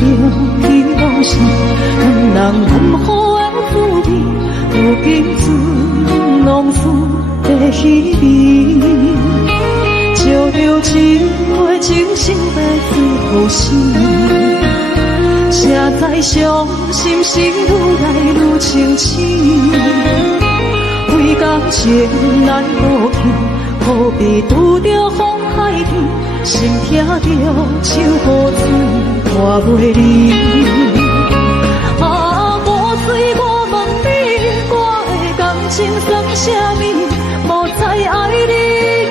着去路上，阮人难好的滋味，如今只拢输在稀微。照着一回情深在最后死，谁知伤心是愈来愈清醒。为感情来路去，何必拄着风海天？心痛着手雨水看袂离。啊，无水我问你，我的感情算啥物？无知爱你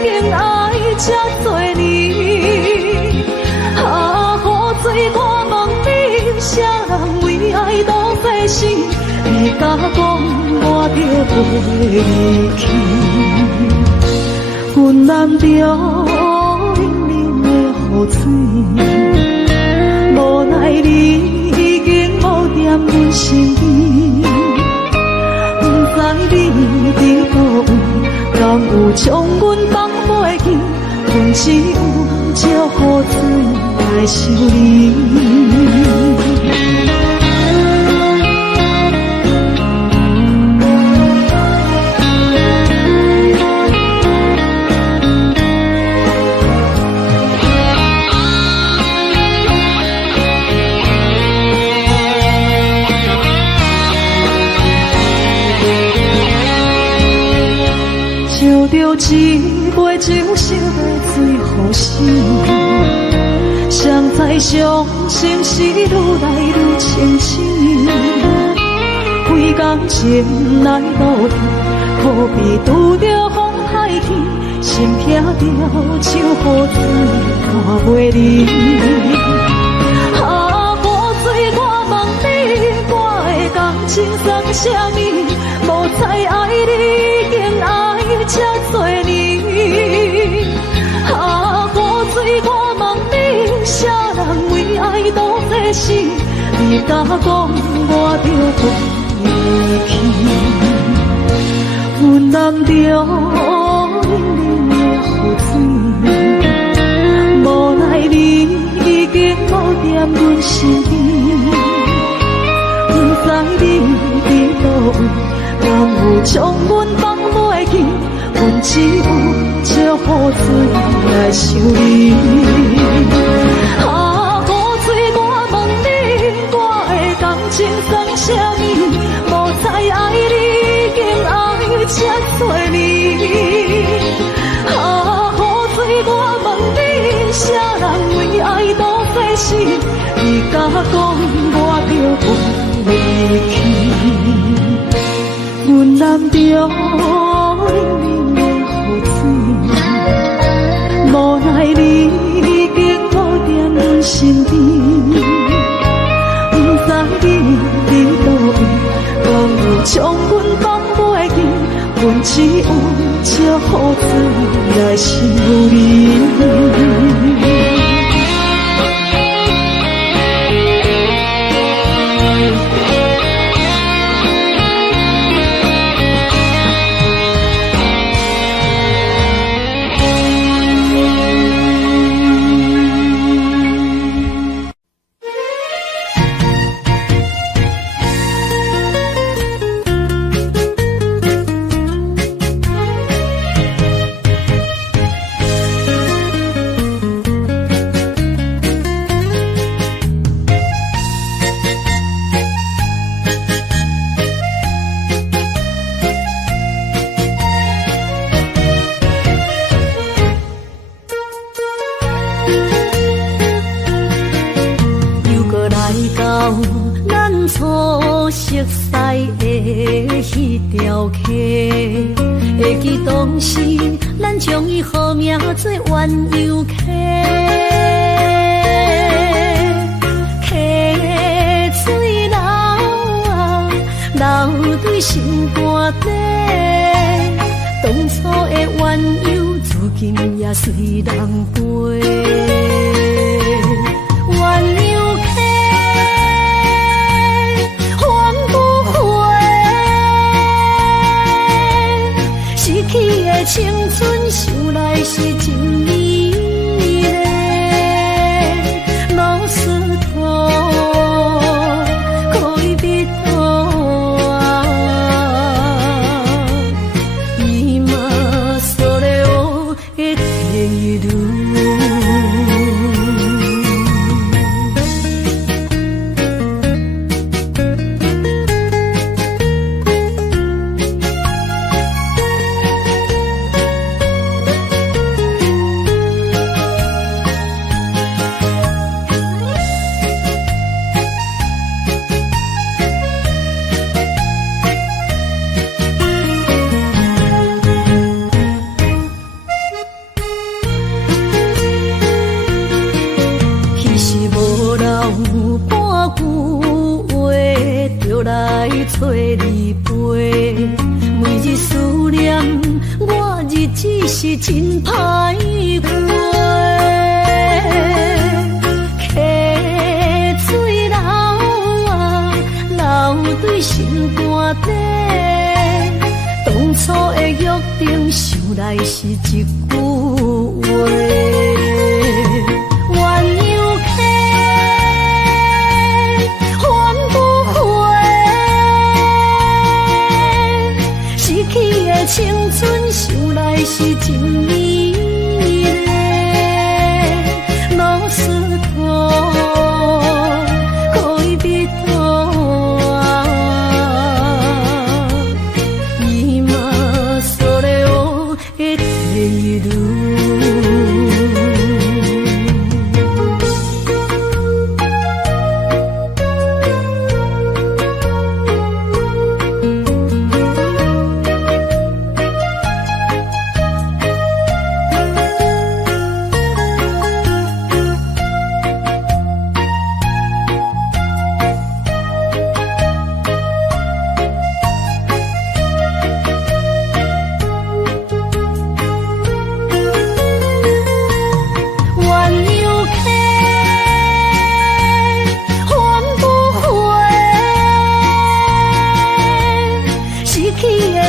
竟爱这多年。啊，雨水我问你，啥人为爱都费心？你甲讲我着袂离去，阮难着雨水，无奈你已经无踮阮身边，不知你伫倒位，敢有将阮放袂记？阮只有借雨水来想你。一杯酒烧在最后时，谁知伤心是愈来愈清醒。为感情来路去，何必拄着风海天？心痛着手雨水看袂离。啊，雨水我问你，我的感情算啥物？无知爱你竟爱这多年。啊，雨水我问你，啥人为爱都费心？你甲讲我着袂离去，阮难着冷冷的雨水，无奈你已经无踮阮身边，不知你伫倒位，敢有将阮放袂记？阮只有借雨水来想你。啊，雨水我问你，我的感情算啥物？无知爱你竟爱这多年。啊，雨水我问你，啥人为爱都费心？你甲讲我着袂离去，阮难着无奈你已经无踮阮身边，不知你伫倒位，敢有将阮放袂记？阮只有借雨水来想你。青春想来是真美丽，老师头。有半句话，就来找你陪。每日思念，我日子是真歹过。溪水流啊，流对心肝底。当初的约定，想来是一句话。青春想来是真美丽，老师徒可以比多啊，伊嘛所了的地路。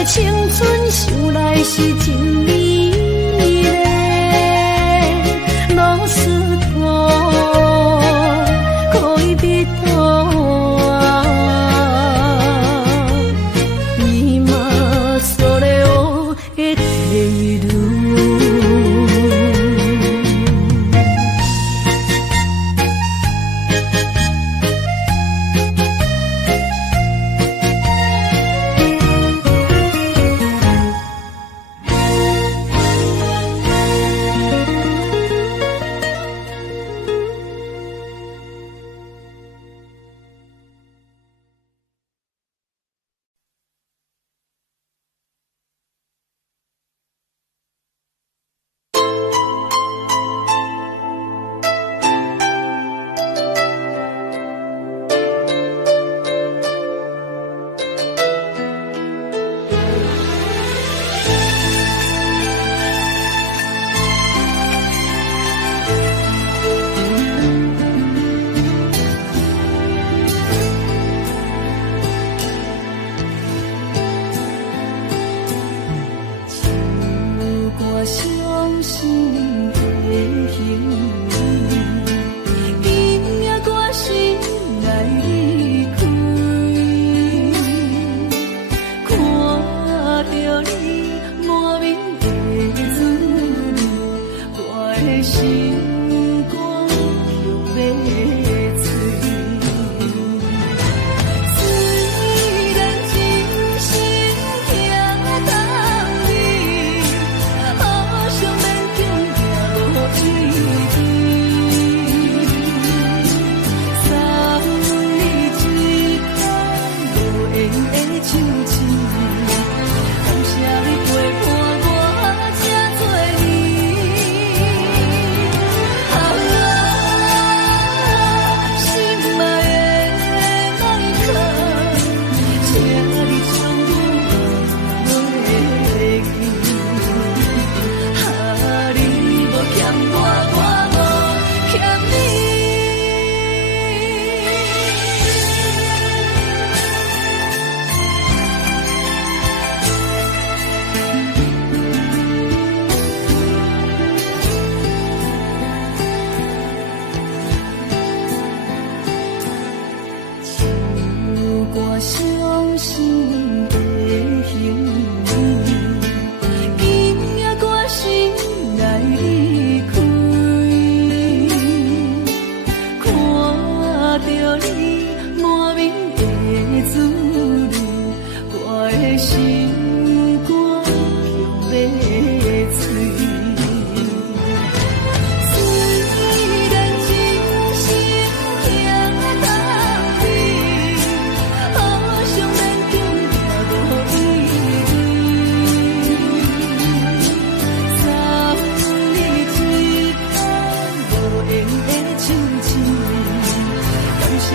青春想来是真美丽，老师徒可以比多啊，伊嘛所了的地路。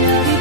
啊，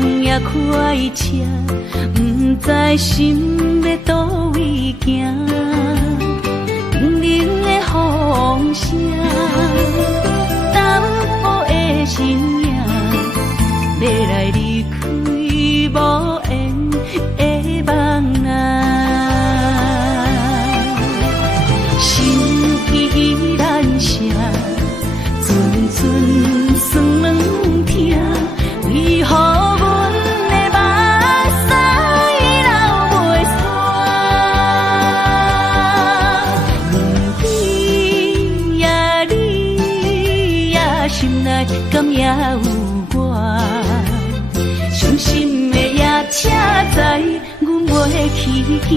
放也开车，不知心要倒位行。冷冷的风声，淡薄的身影，要来离开无缘的梦啊。心依然舍，寸寸酸软痛，为何阮的目屎流袂煞？不知呀你呀心内敢也有我？伤心的夜车载，阮袂去行。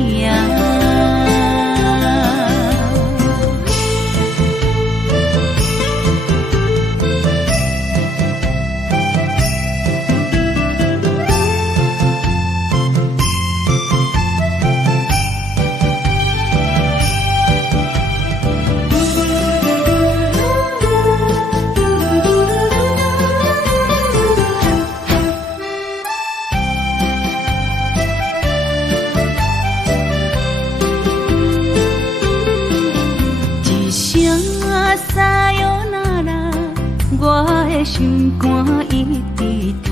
心肝一直疼，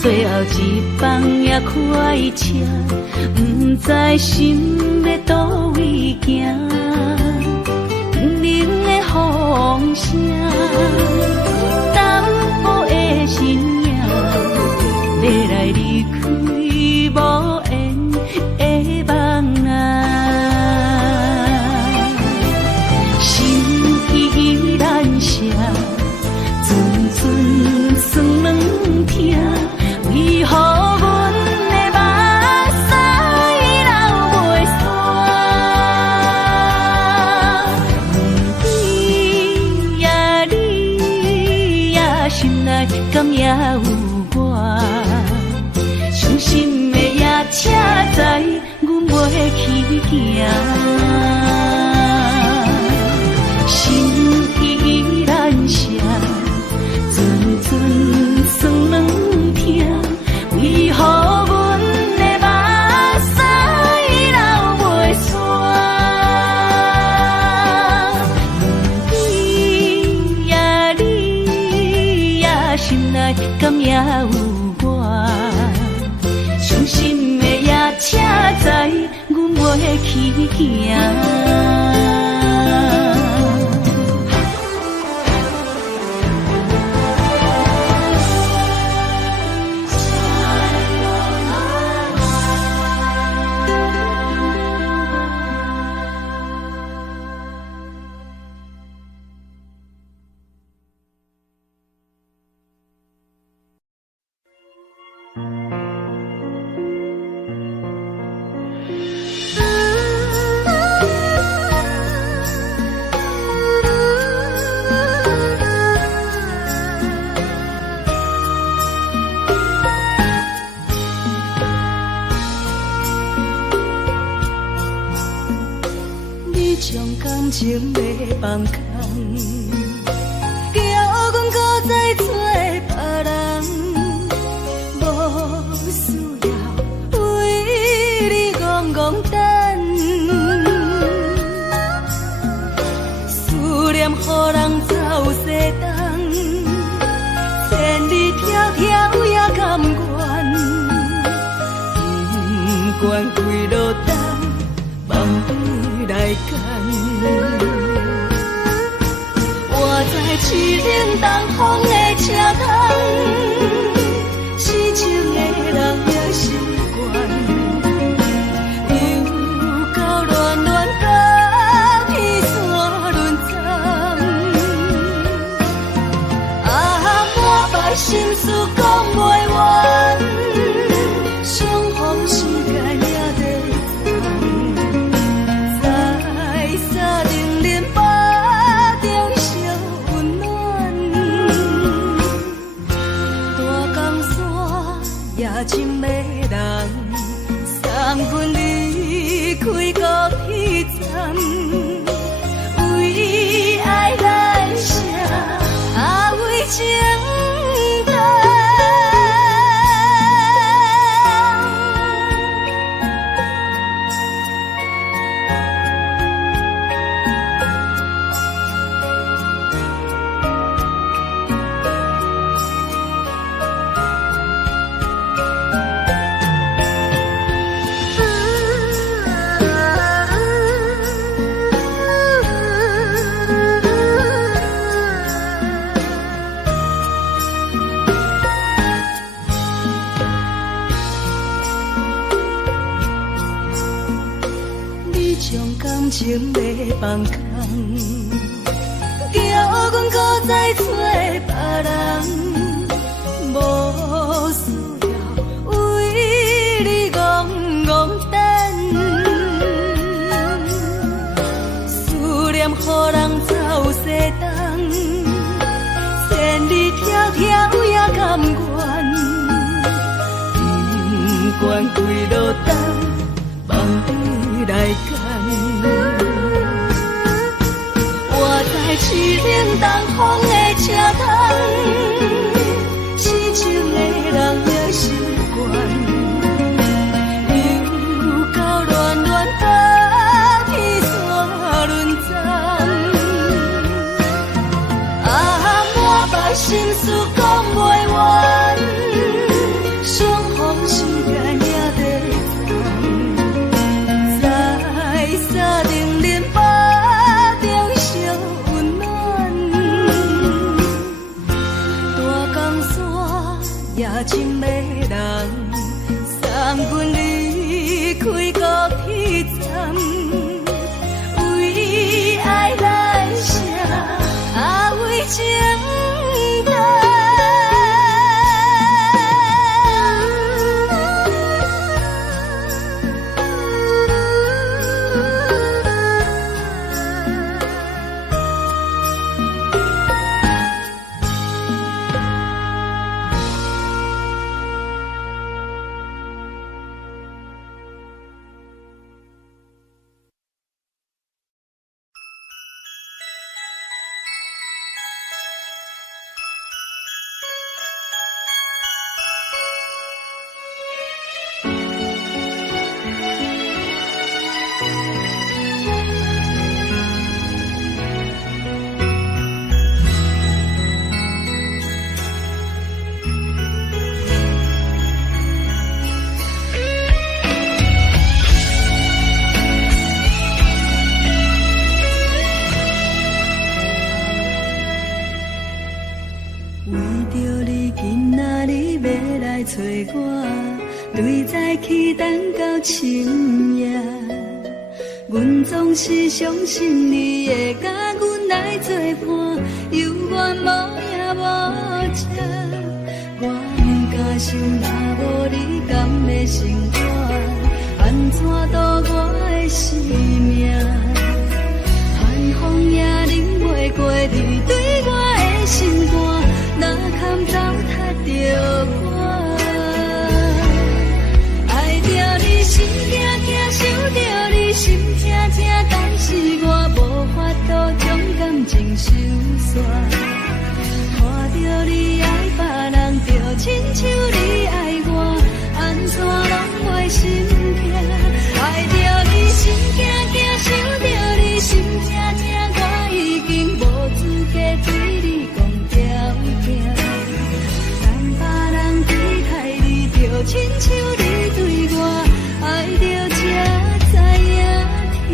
最后一放也开车，不知心要倒位行。冷冷的风声，淡薄的身影，要来离开无缘的梦啊。心依然舍。寸酸软痛，为何阮的目屎流袂煞？不知呀你呀心内敢也有我？伤心的夜车载，阮袂去行。心依然舍。寸酸软痛，为何阮的目屎流袂煞？不知呀你呀心内敢也有我？伤心的夜车载，阮袂去行。情要放空，叫阮搁再找别人，无需要为你戆戆等。思念予人走西东，千里迢迢也甘愿，不管几路灯，梦里来赶。我在凄冷东风的车头，痴情的人也习惯，又到乱乱甲彼山论惨。满腹心事讲袂完，相逢时间也在长，在沙冷冷巴中烧温暖。大江山也真迷人，送阮离开故乡站，为爱来写，为情。伤感情袂放空，叫阮搁再找别人。无需要为你戆戆等，思念予人走西东，千里迢迢也甘愿，不管几路灯，望你来牵。我在痴冷东风的车窗。痴情的人的心愿，又到恋恋把天山轮转。满腹心事讲袂完，双方时间也在长，在沙定林巴中相温暖。大江山夜深的人，三军离开高铁站，为爱来写为情淡。找我，对在起等到深夜，阮总是相信你会甲阮来作伴，犹原无影无迹。我不敢想，若无你甘的生活，安怎度我的生命？寒风也冷袂过你对我的心肝，哪堪糟蹋着我？心惊惊，想着你心痛痛，但是我无法度将感情收煞。看着你爱别人，就亲像你爱我，安怎拢袂心痛？爱着你心惊惊，想着你心痛痛，我已经无资格对你讲条件。但别人对待你，就亲像你对我。爱着才知影痛。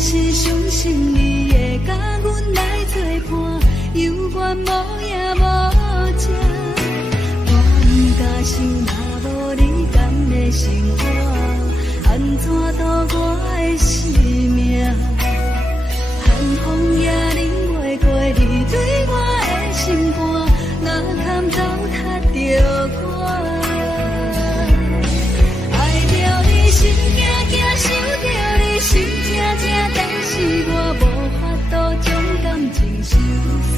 是相信你会甲阮来作伴，犹原无影无迹。我不敢想，若无你甘的生活，安怎度我的生命？寒风也冷袂过你对我的心肝，哪堪糟蹋着我？爱着你心惊惊，想着你心痛痛，但是我无法度将感情收煞。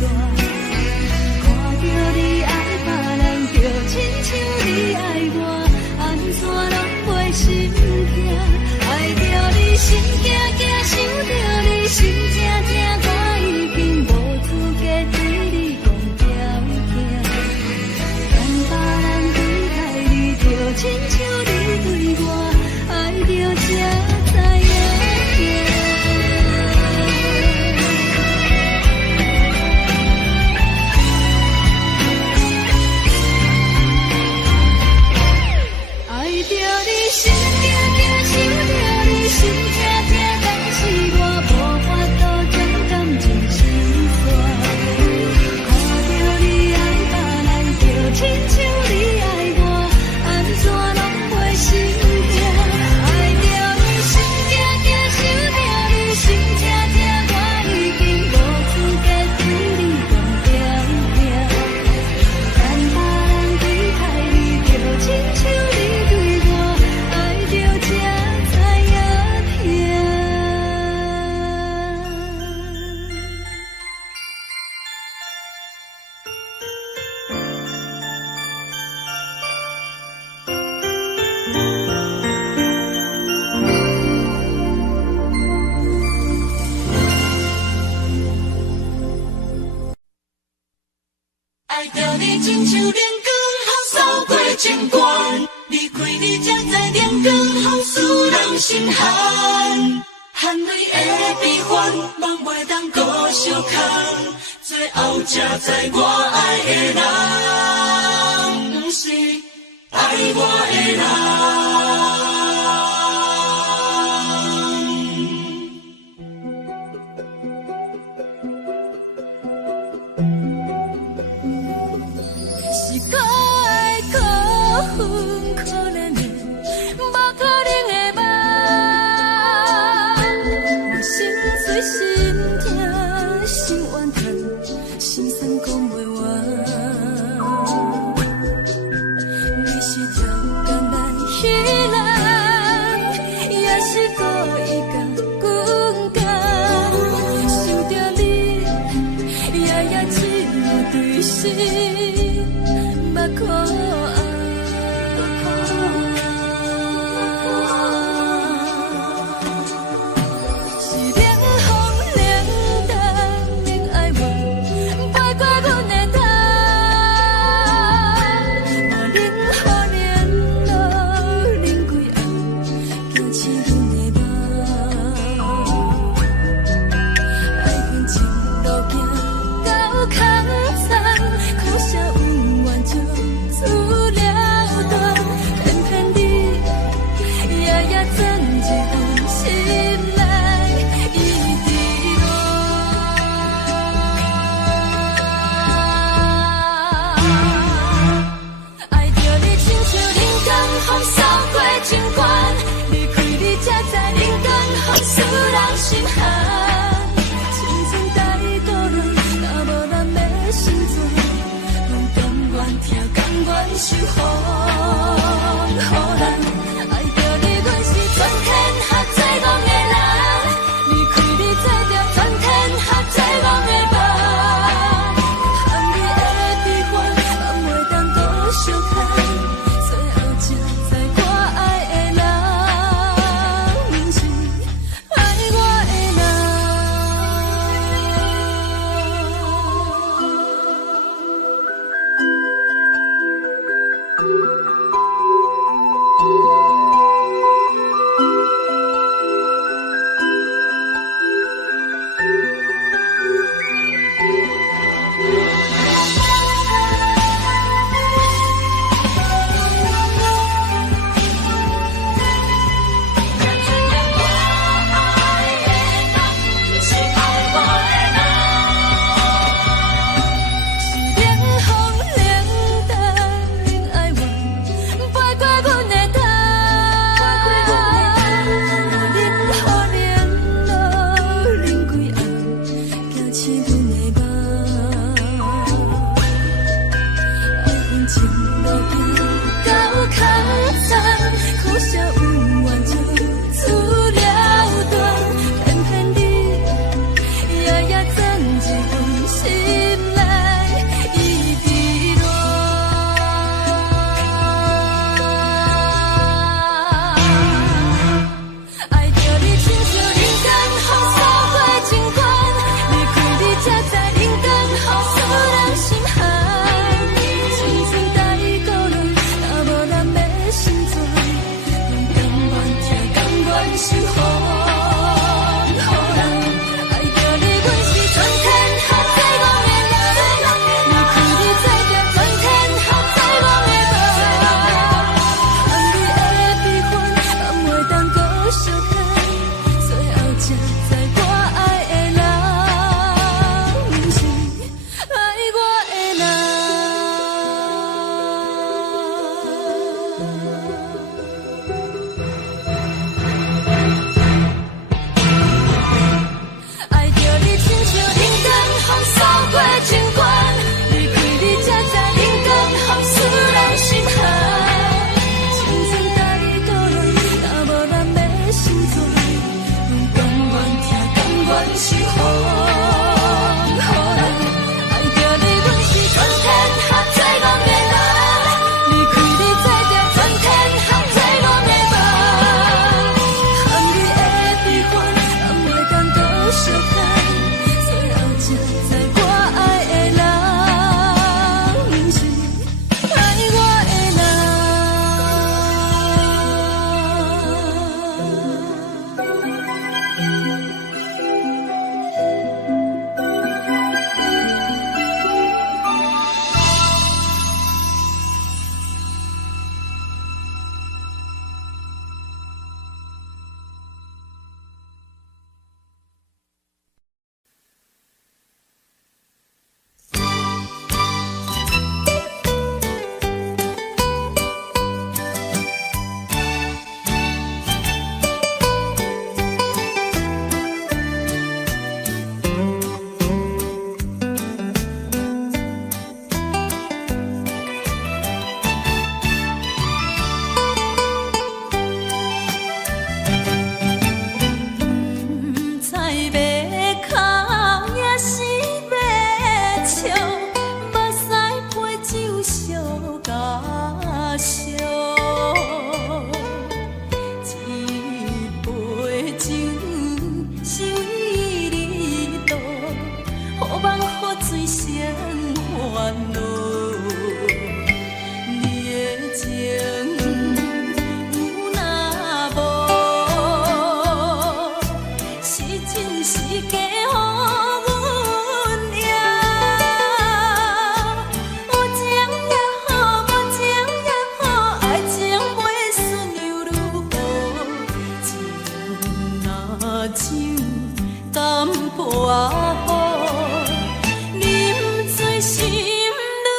看着你爱别人，就亲像你爱我，安怎拢袂心痛？爱着你心惊惊，想着你心痛痛，我已经无资亲像连光风扫过情关，离开你才知连光风使人心寒。含泪的悲欢，望袂当搁相牵，最后才知我爱的人，不是爱我的人。薄仔雨，啉醉心愈早。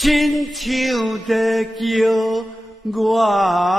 亲像在叫我的。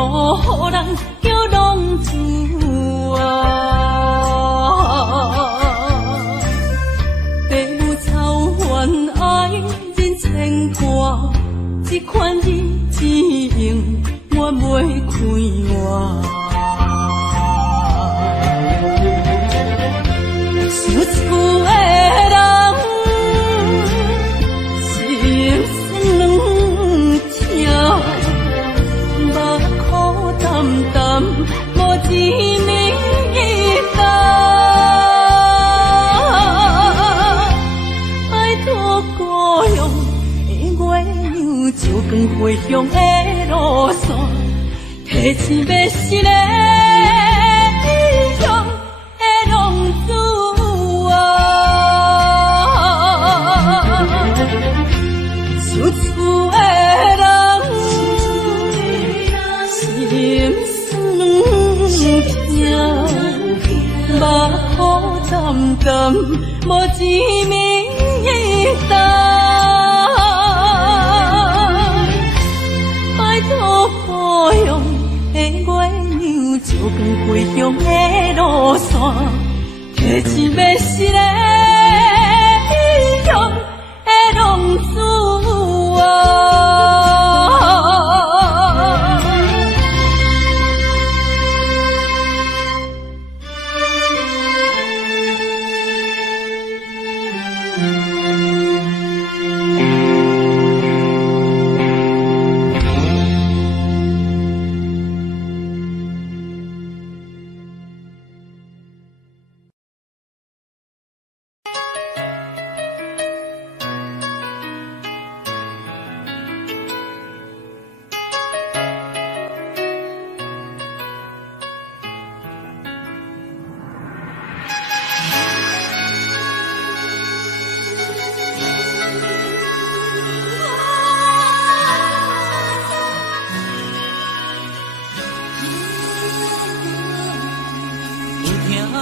予人叫浪子啊！钱要是个异乡的浪子啊，出厝的人心酸痛，目眶淡淡，无一面的答。拜托保养的月娘，照光归乡的路线，提钱要是个异乡的浪子啊。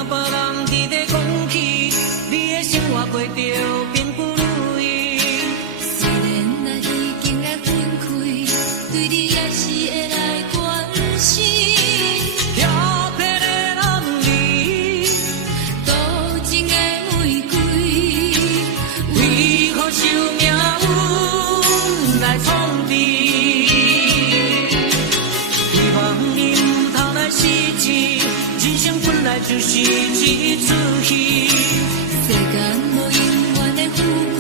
别人伫咧讲起，你的生活过着并不如意。虽然咱已经来分开，对你也是会来关心。漂泊的男儿，多情的玫瑰，为何受命运来创治？希望你唔通来失志。人生本来就是一出戏，世间无永远的富贵，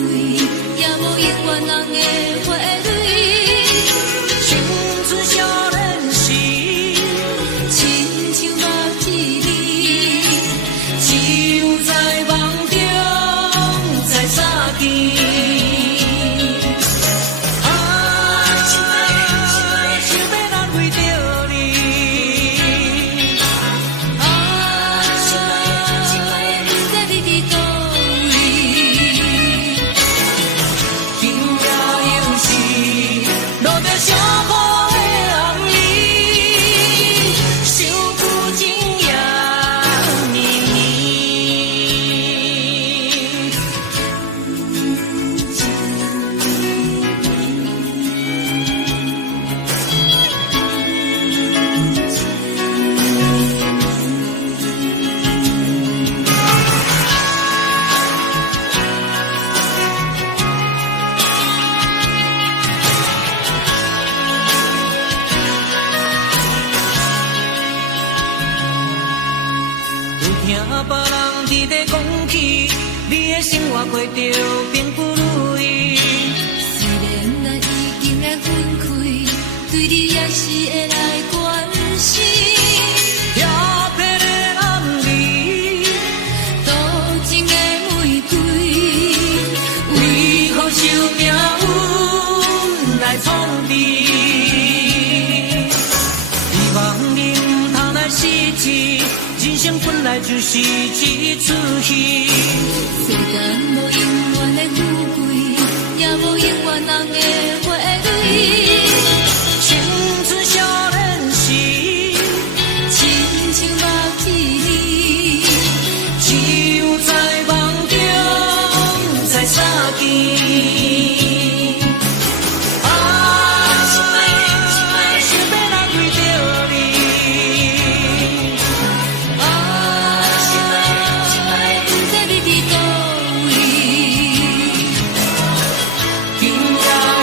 也无永远人的花蕊。青春少年时，亲像目睭里，只有在梦中才相见。别人伫咧讲起，你的生活过着并不如意。虽然咱已经来分开，对你也是会来关心。漂泊的男儿，多情的玫瑰，为何受命运来创治？希望你唔通来失志。人生本来就是一出戏，世间无永远的富贵，也无永远人的花蕊。青春少年时，亲像目睭里，只有在梦中才相见。今夜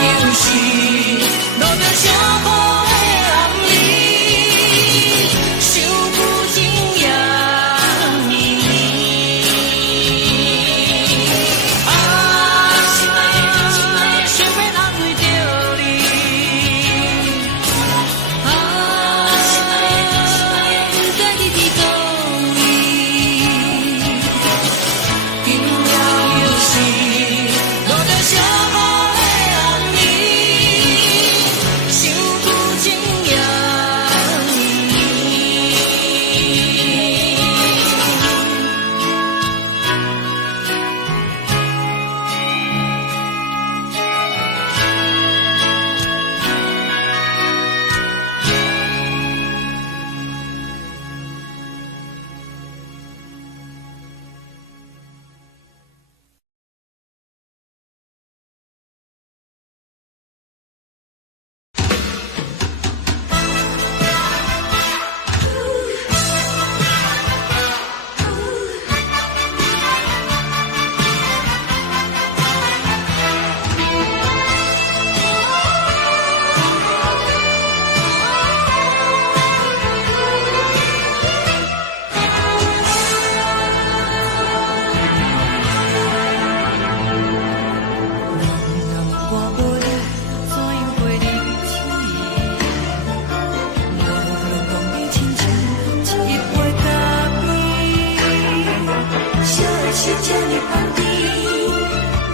是这呢放甜，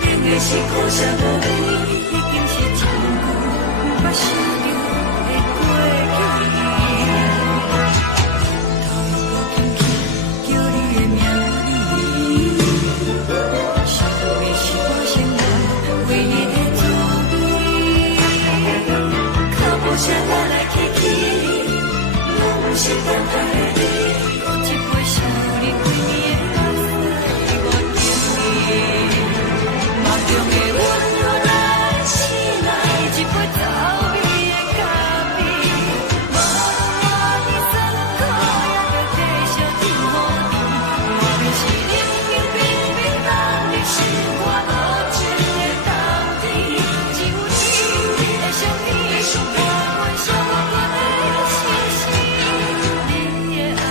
冷的是苦涩无味，已经是真久不捌想着的过去。头又无轻轻叫你的名字，想的是我心内为你的滋味，脚步声来来去去，拢不是等待的你。一杯少年几年的目屎无停，梦中的温柔来醒来，一杯走味的咖啡，无论我的酸苦也着继续甜予你，外面是冷冷冰冰冷的心肝无情的冬天，只有你的相片，我阮寂寞的心事，你的爱。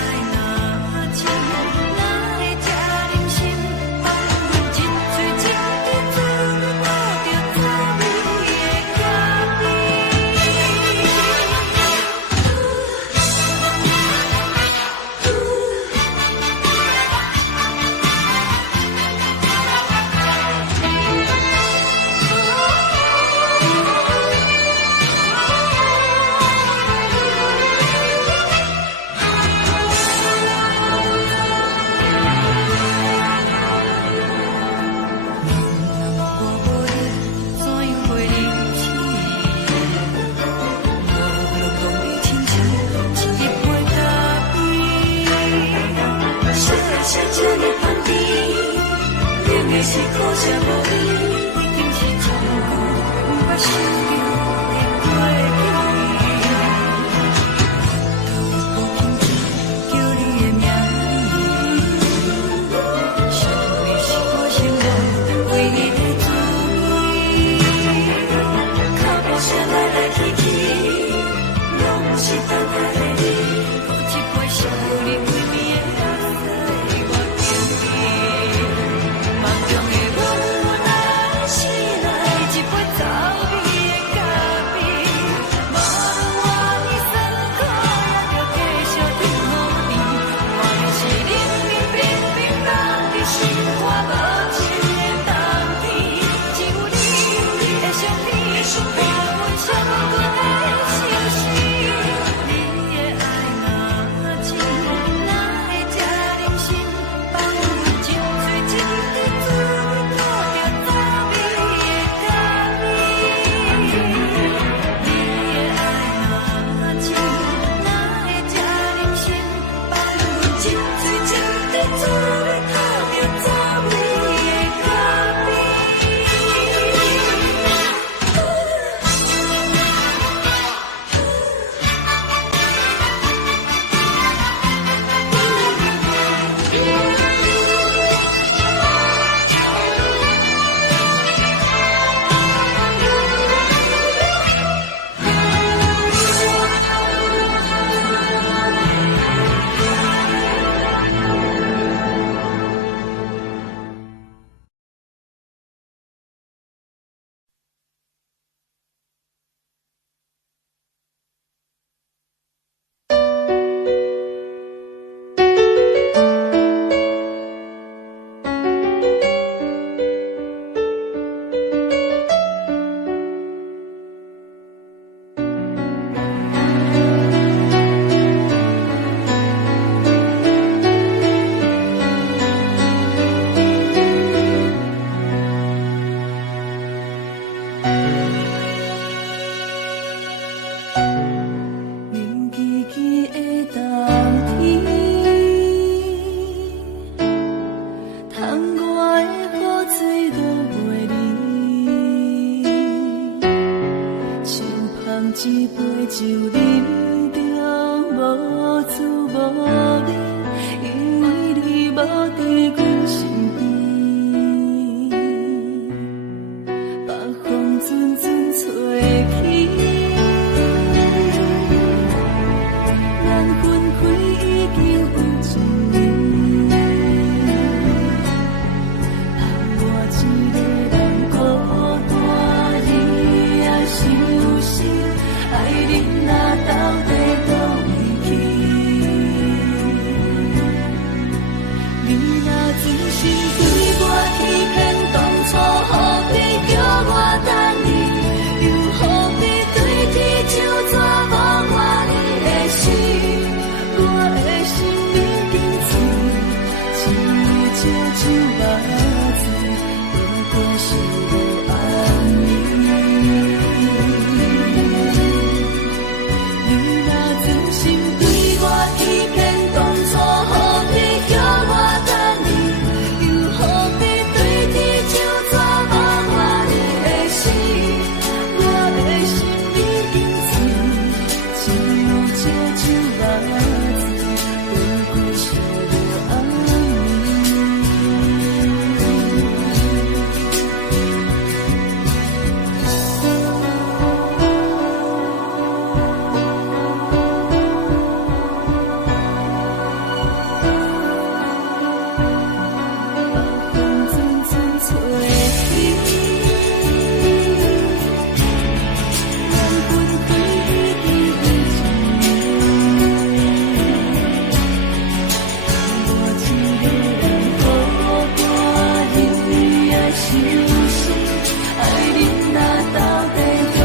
是苦涩无味，已经是真久不捌想着的过去。头又无轻轻叫你的名字，想的是我心内为你的滋味，脚步声来来去去，拢不是等待的你，一杯少年几年的目屎我停。梦中的温柔来醒来，一杯走味的咖啡，无论我的酸苦也着继续甜予你，外面是冷冷冰冰冷的心肝无情的冬天，只有你的相片，我阮寂寞的心事，你的爱若真，哪会这忍心放阮一醉一杯酒饮着无滋无味，因为你无伫阮身边。北风阵阵吹起，咱分开已经有一年。我一个人孤单，你也伤心。爱你若若真心对我欺骗，当初何必叫我等你，又何必对天就怎望我你的心，我的心已经醉，只有这酒目睭，不过是无安眠。你若真心对我欺骗，当初何必叫我等你，又何必对天就怎望我你的心，我的心已经醉，只有这酒目睭，不过是无安风阵阵吹起，缘分对你的我一个人孤单忍也心事，爱你若到底用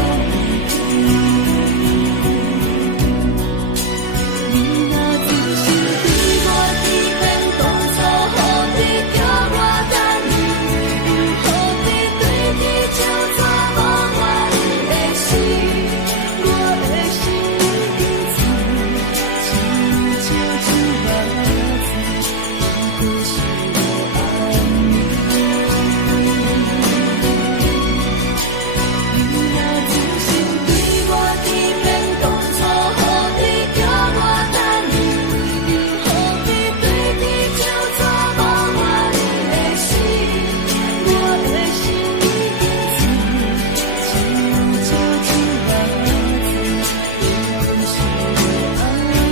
你若真心对我欺骗，当初何必叫我等你，又何必对天就怎望我你的心，我的心已经醉，只有这酒目睭，不过是无安眠。你若真心对我欺骗，当初何必叫我等你，又何必对天就怎望我你的心，我的心已经醉，只有这酒目睭，不过是无安你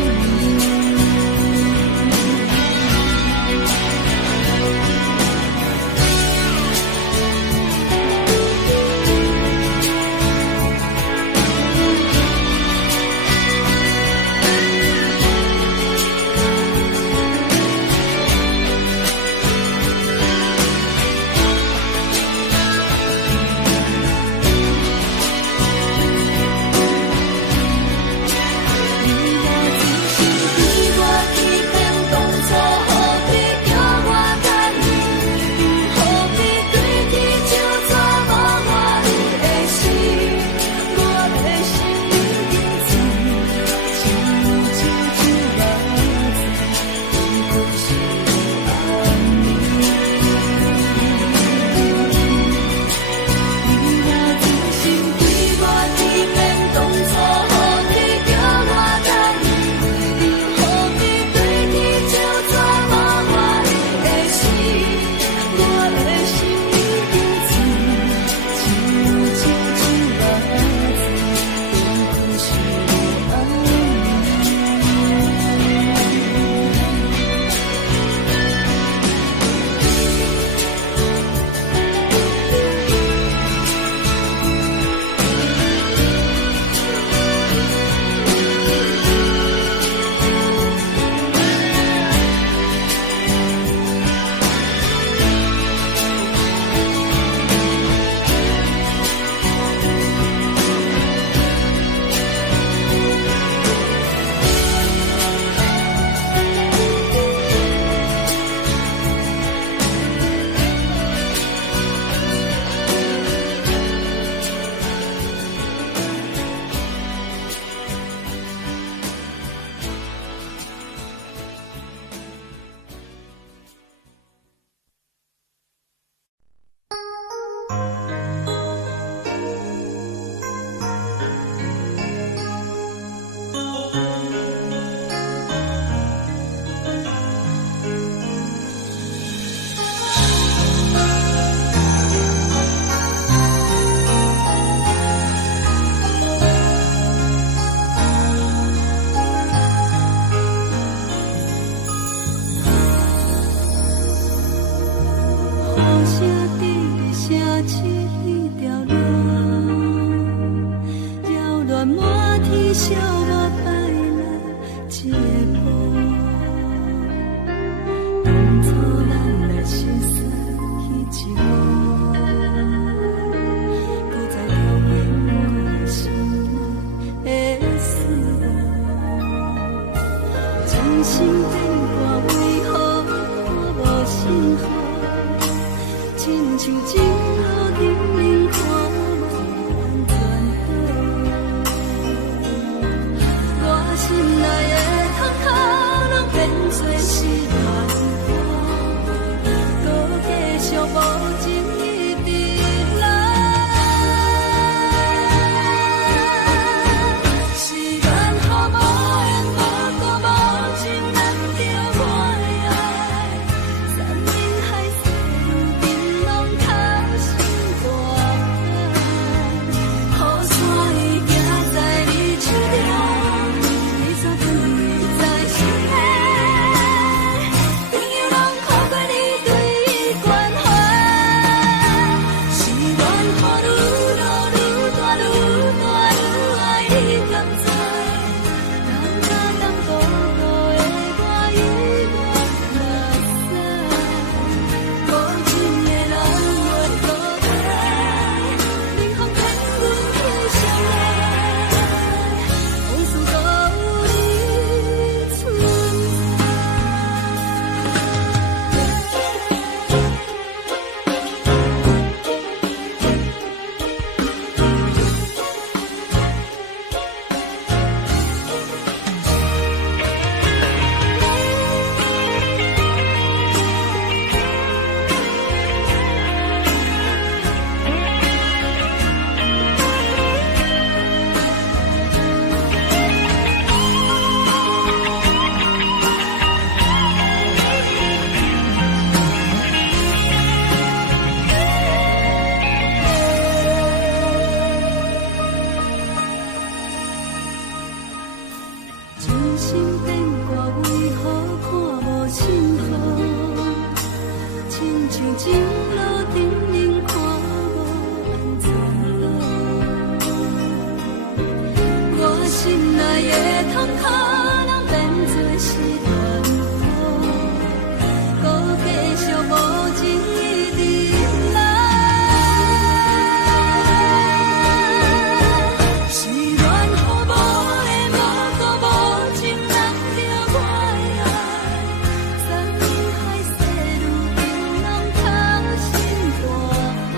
若真心对我欺骗，当初何必叫我等你，又何必对天就怎望我你的心，我的心已经醉，只有这酒目睭，不过是无安眠。你若真心对我欺骗，当初何必叫我等你，又何必对天就怎望我你的心，我的心已经醉，只有这酒目睭，不过是无安笑我带来这步，当初来像情路顶面看无安怎路，我心内的痛可能变作是团火，搁继续无情一直来。是缘予无的无辜无情人着我的爱，山盟海誓愈久人通心大海，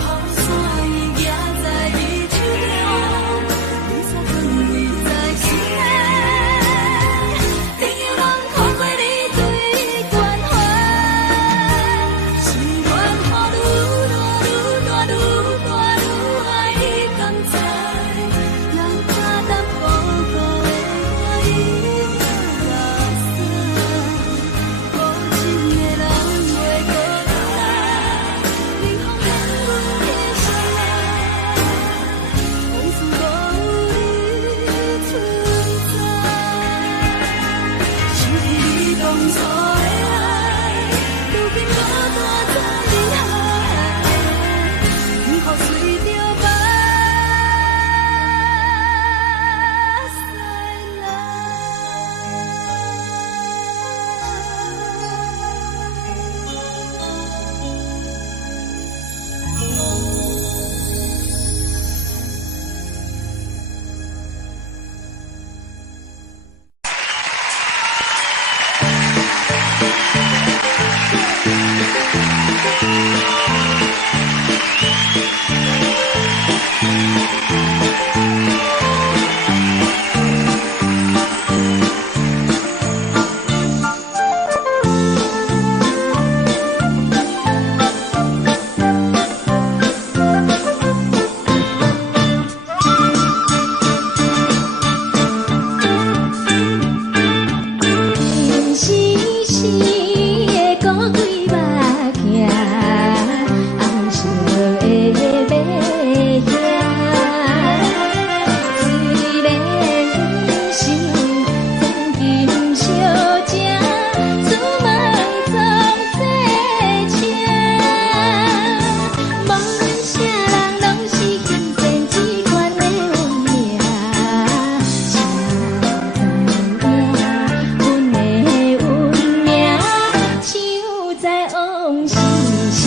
雨伞伊举在伊手中，雨伞藏伊在心内，朋友人看过你对关怀，是缘予愈大愈大愈大愈爱伊同在，人怕淡薄孤的我已落山，无情的人袂搁来，冷风冷阮的心内，往事无你存在，想起你当初的爱，如今孤单在人海，幸福随着目屎阴淅淅的孤鬼目镜，红色的马兄，虽然不是黄金小姐，出卖总多情，无论啥人拢是欣然之款的运命，阮的运命像在往事声。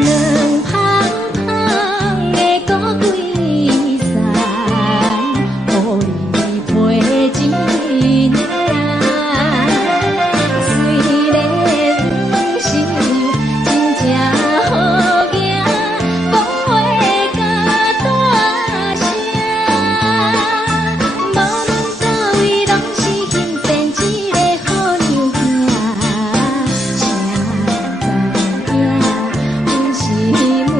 两旁旁的孤鬼伞，予你陪一领。虽然不是真正好囝，讲话甲大声，无论倒位拢是欣然一个好娘囝。谁知影？阮是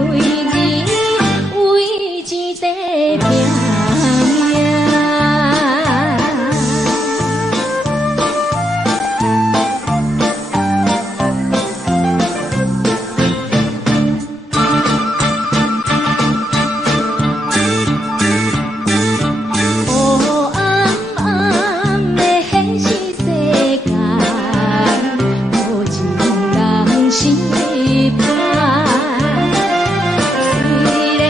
每日为钱在拼命。黑暗暗的现实世间，无情人是歹。虽然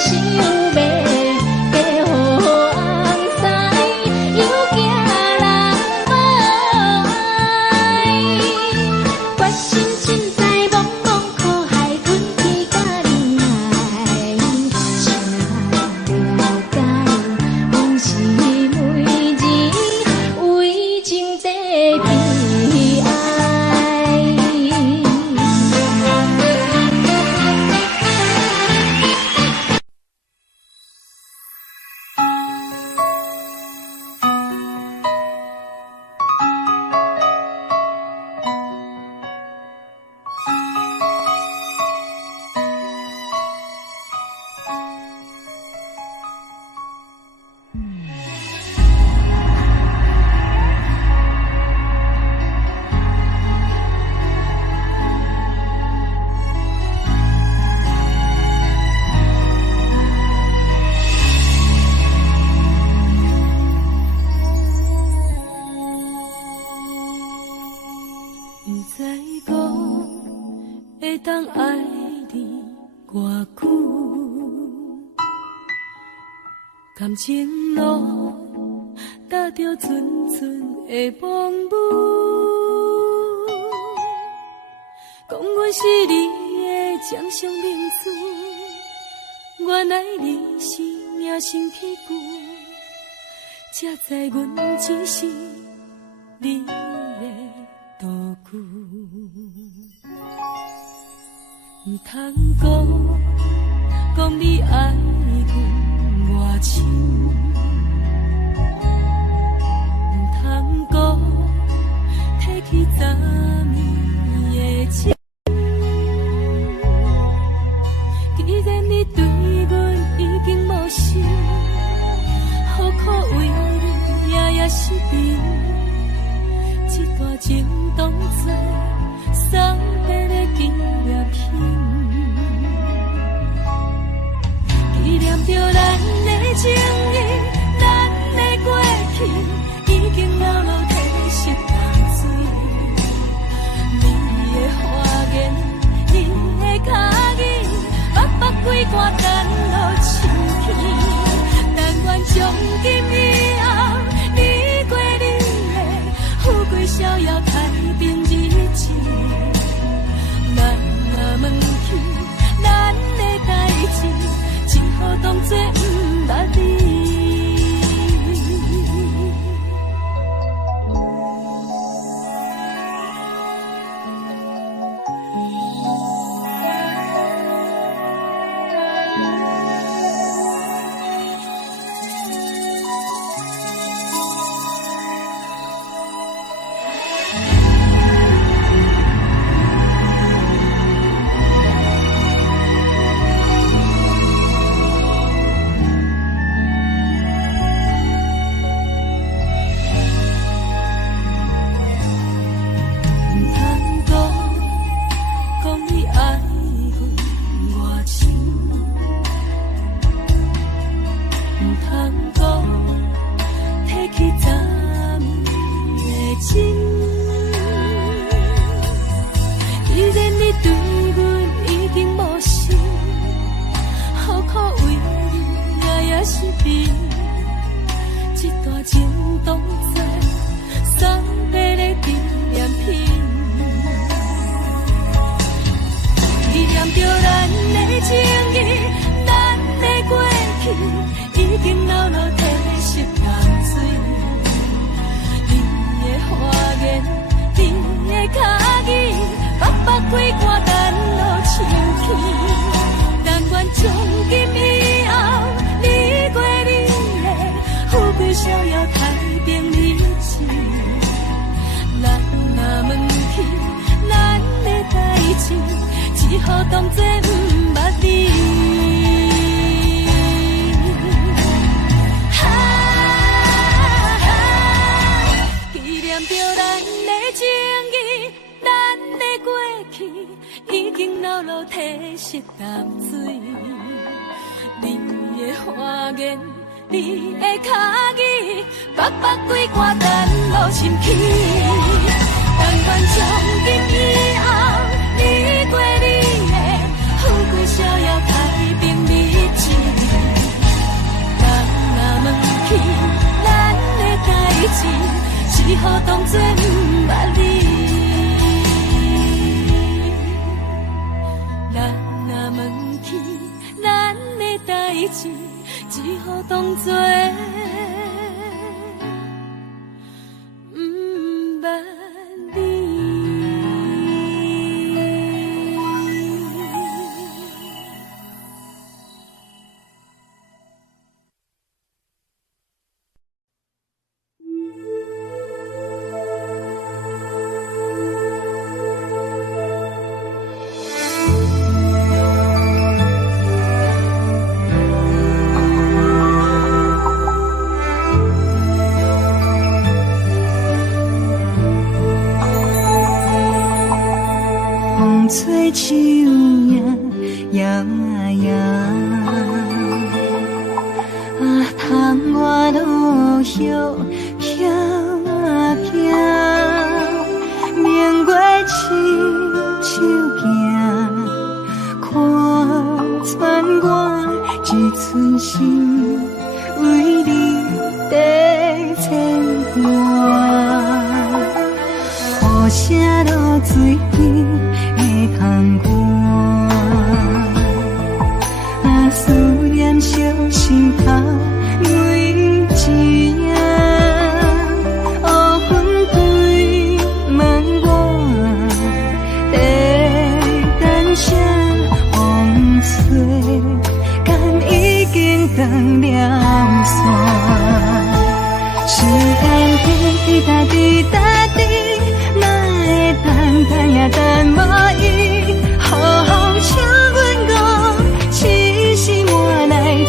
想感情路踏着纯纯的梦雾，讲阮是你的掌上明珠，原来你是命生皮旧，才知阮只是你的道具。唔通讲你爱阮偌深，唔通讲提起昨暝的情。既然你对阮已经无心，何苦为你夜夜失眠？这段情当作送别的纪念品。纪念着咱的情谊，咱的过去，已经老老褪色淡水。你的花言，你的脚语，目几挂等落秋天。但愿从今以后，你过你的富贵逍遥太平日子。咱若问起咱的代志，只好当作不捌你。只好当作不捌你。咱若问起咱的代志，只好当作不捌你。吹树影摇摇，窗外落叶飘飘，明月亲手行，看穿我一寸心，为你在牵挂，雨声落水边的窗外，啊，思念烧心头每一夜，黑云对问我，在等啥风吹，敢已经断了线。时间滴答滴答滴，哪会等也等无伊？好好请阮讲，痴心换来一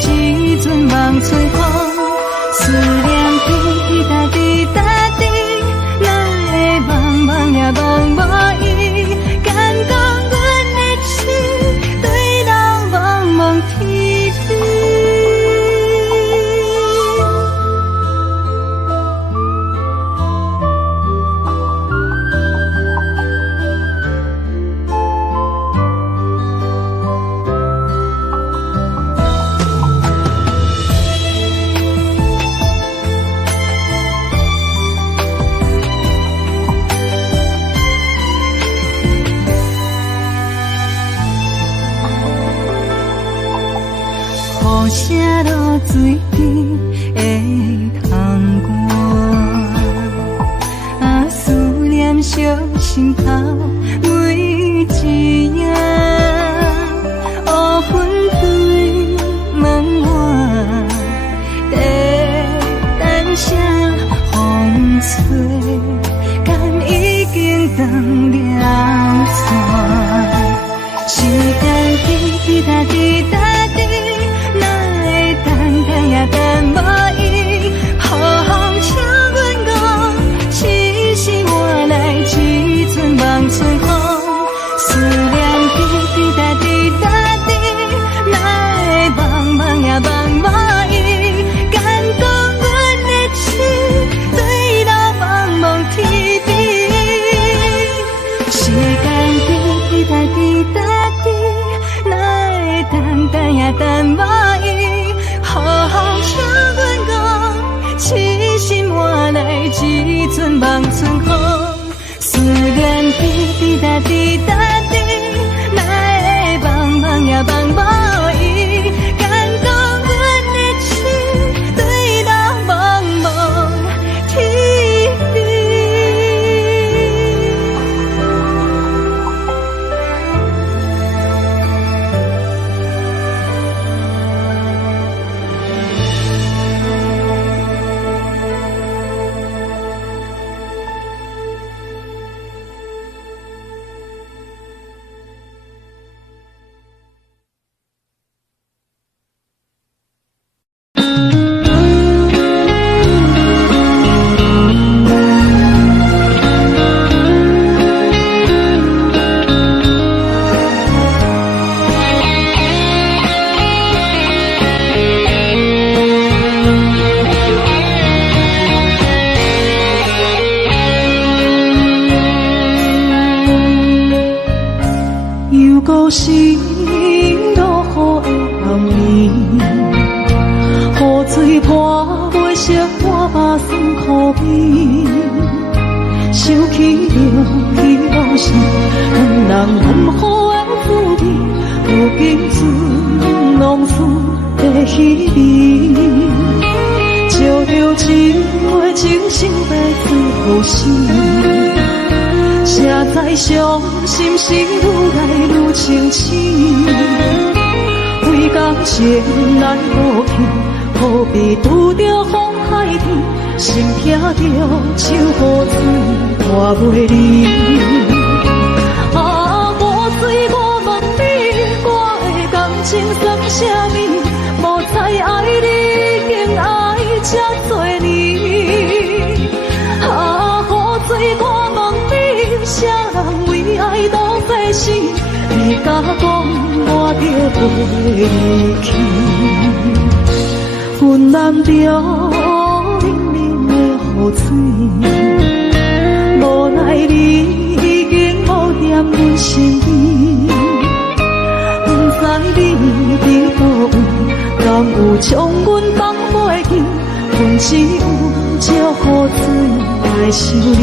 阵梦吹风。思念滴答滴答滴，哪会茫茫也茫无伊？敢讲阮的痴，对人茫茫天边。雨声落水边的窗外，啊，思念烧心头每一夜，黑云对问我，在等啥风吹，敢已经断了线。时间滴答滴答滴，也等无伊，好好请阮讲，痴心换来一阵梦春风。思念滴答滴答滴，哪会茫茫也茫无伊？敢讲阮的痴，对人茫茫天边。时间滴答滴答滴，哪会等也等无伊？好好请阮讲，痴心换来一阵梦春风。思念滴答滴答滴，哪会茫茫也茫无伊？敢讲阮的痴，对人茫茫天边。故心落雨的暗暝，雨水泼袂湿我目酸苦味，想起了彼往事，两人暗好的滋味，如今只拢输在稀微。照着情话真心要最好心。谁知伤心事愈来愈清醒，为感情难过去，何必拄着风海天，心痛着手雨水拖袂离。啊，雨水，我问你，我的感情算啥物？无知爱你，竟爱这多年。啊，雨水，我问你，啥人为爱都费心？你甲讲我着袂离去，云南着冷冷的雨水，无奈你已经无踮阮身边，不知你伫倒位，敢有将阮放袂阮只有借雨水来想你。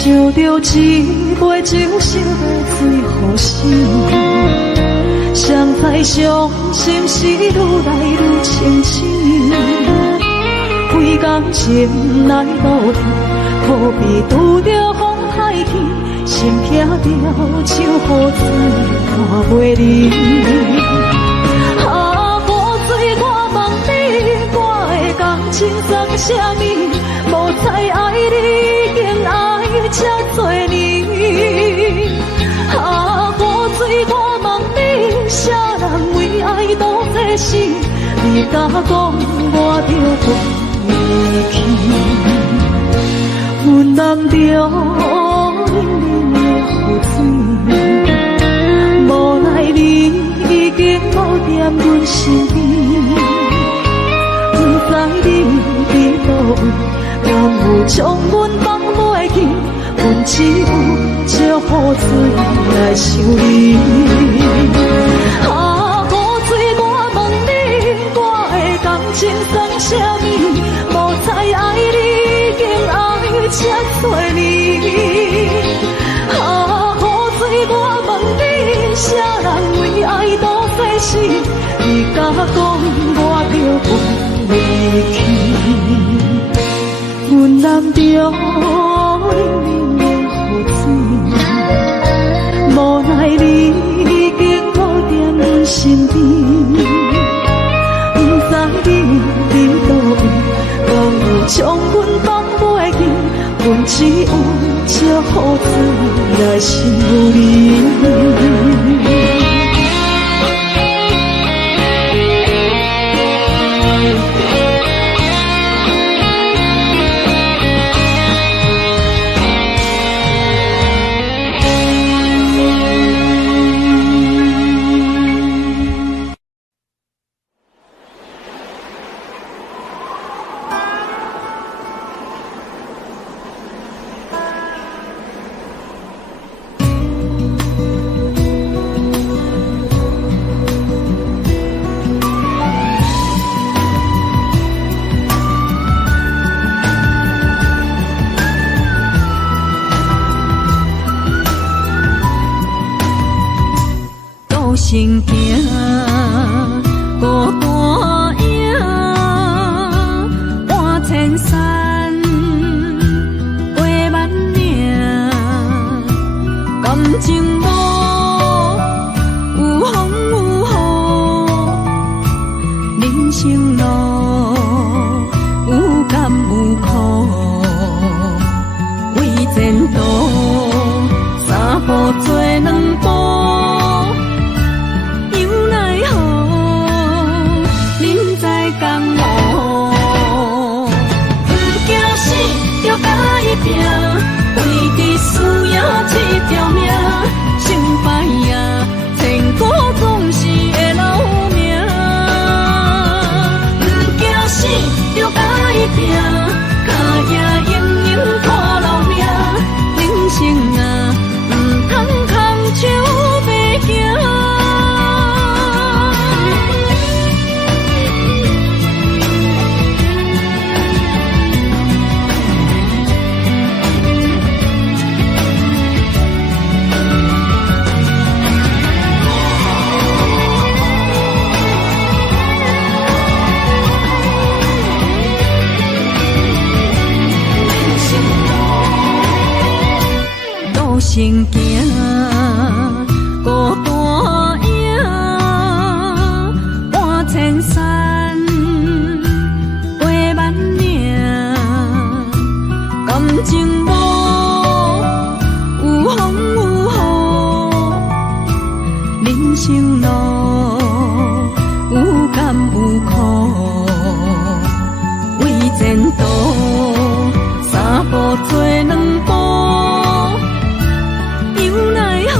烧着一杯酒，烧到最后心，谁知伤心事愈来愈清醒。几工前来路途，可比拄着风太起，心痛着像雨水看袂离。啊，雨水，我问你，我的感情算啥物？无再爱你，已经爱这多年。啊，雨水，我问你，啥人为爱赌这死？你敢讲我着离去？阮淋着冷冷的雨水，无奈你已经无踮阮身边。不知你伫倒位，敢有将阮放袂记？阮只有借雨水来想你。啊，雨水，我问你，我的感情算啥物？无再爱你，已经爱这多年。啊，雨水，我问你，啥人为爱赌这死？你敢讲我着离去？阮淋着冷冷的雨水，无奈你已经无踮阮身边。不知你伫倒位，敢有将阮放袂记？阮只有借雨水来想你。行行孤单影，半千山陪万岭，感情无有风有雨，人生路有甘有苦，为前途三步做两步。为伫需要这条命，成败呀，千古总是会留名。不惊死，着甲伊拼，脚也硬硬看留命。人生啊，唔通空手白行。行行孤单影，半千山陪万岭，感情无有风有雨，人生路有甘有苦，为前途三步做两步。有奈何，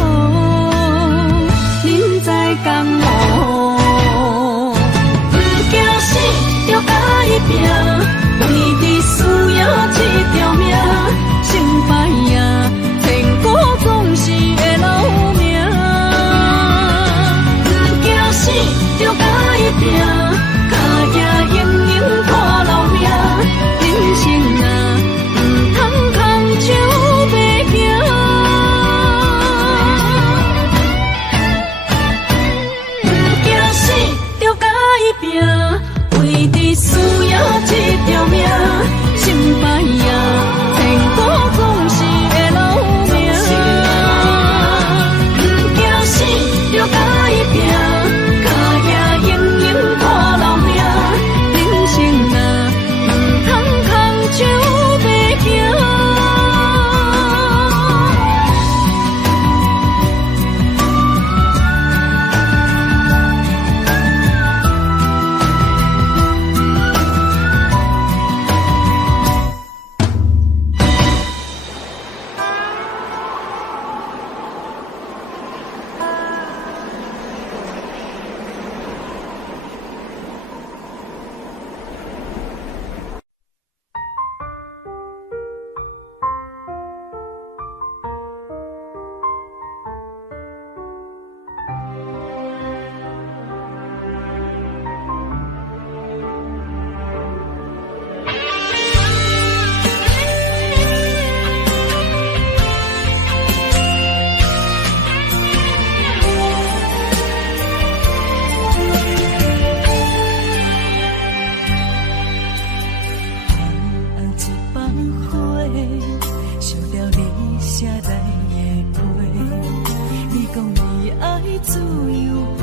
爱自由飞，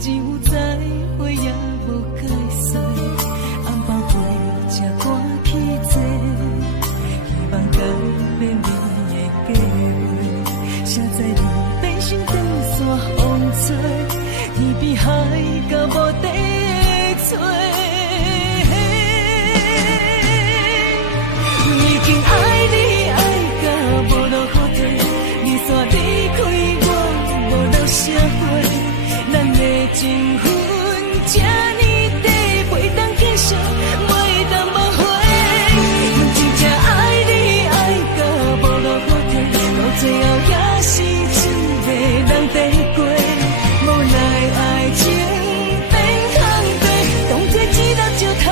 只有再会也无解释。红包花才赶去坐，希望改变你的计划。谁知你变成长线风吹，天边海甲无底的吹。已经爱你爱到无路可退，你煞离开我，无留社会，咱的情分这呢短，袂当继续，袂当无悔。真正爱你爱到无路可退，到最后也是一个人在过，无奈爱情变空白，当作一粒石头。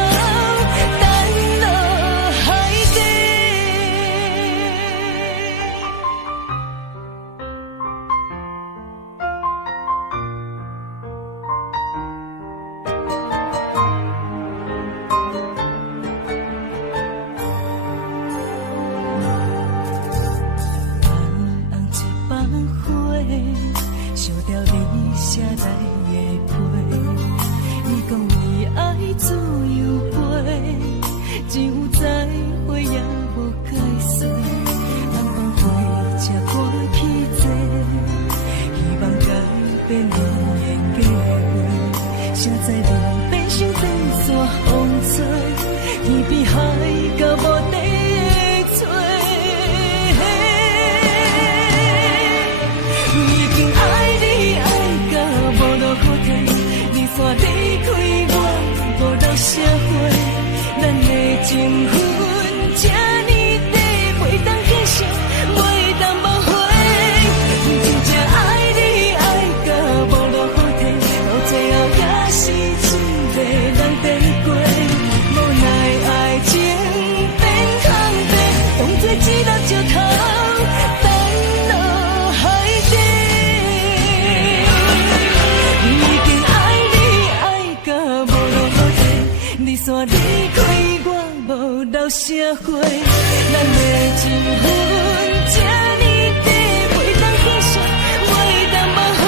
写来的批，你讲你爱自由飞，只有再会也无解释。红包花才赶去坐，希望改变你的计划。谁知你变成长线风吹，天边海甲无底的吹。已经爱你爱到无路可退，你煞离开我，无留社会，咱的情分这呢短，袂当继续，袂当无悔。真正爱你爱到无路可退，到最后也是一个人在过，无奈爱情变空白，当作一粒石头。你煞离开我，无留社会，咱的情分这呢短，袂当继续，袂当无悔。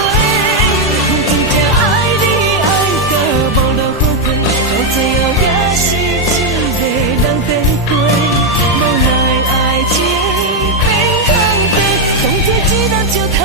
真正爱你爱到无路可退，到最后也是一个人在过，无奈爱情变空白，当作一粒石头。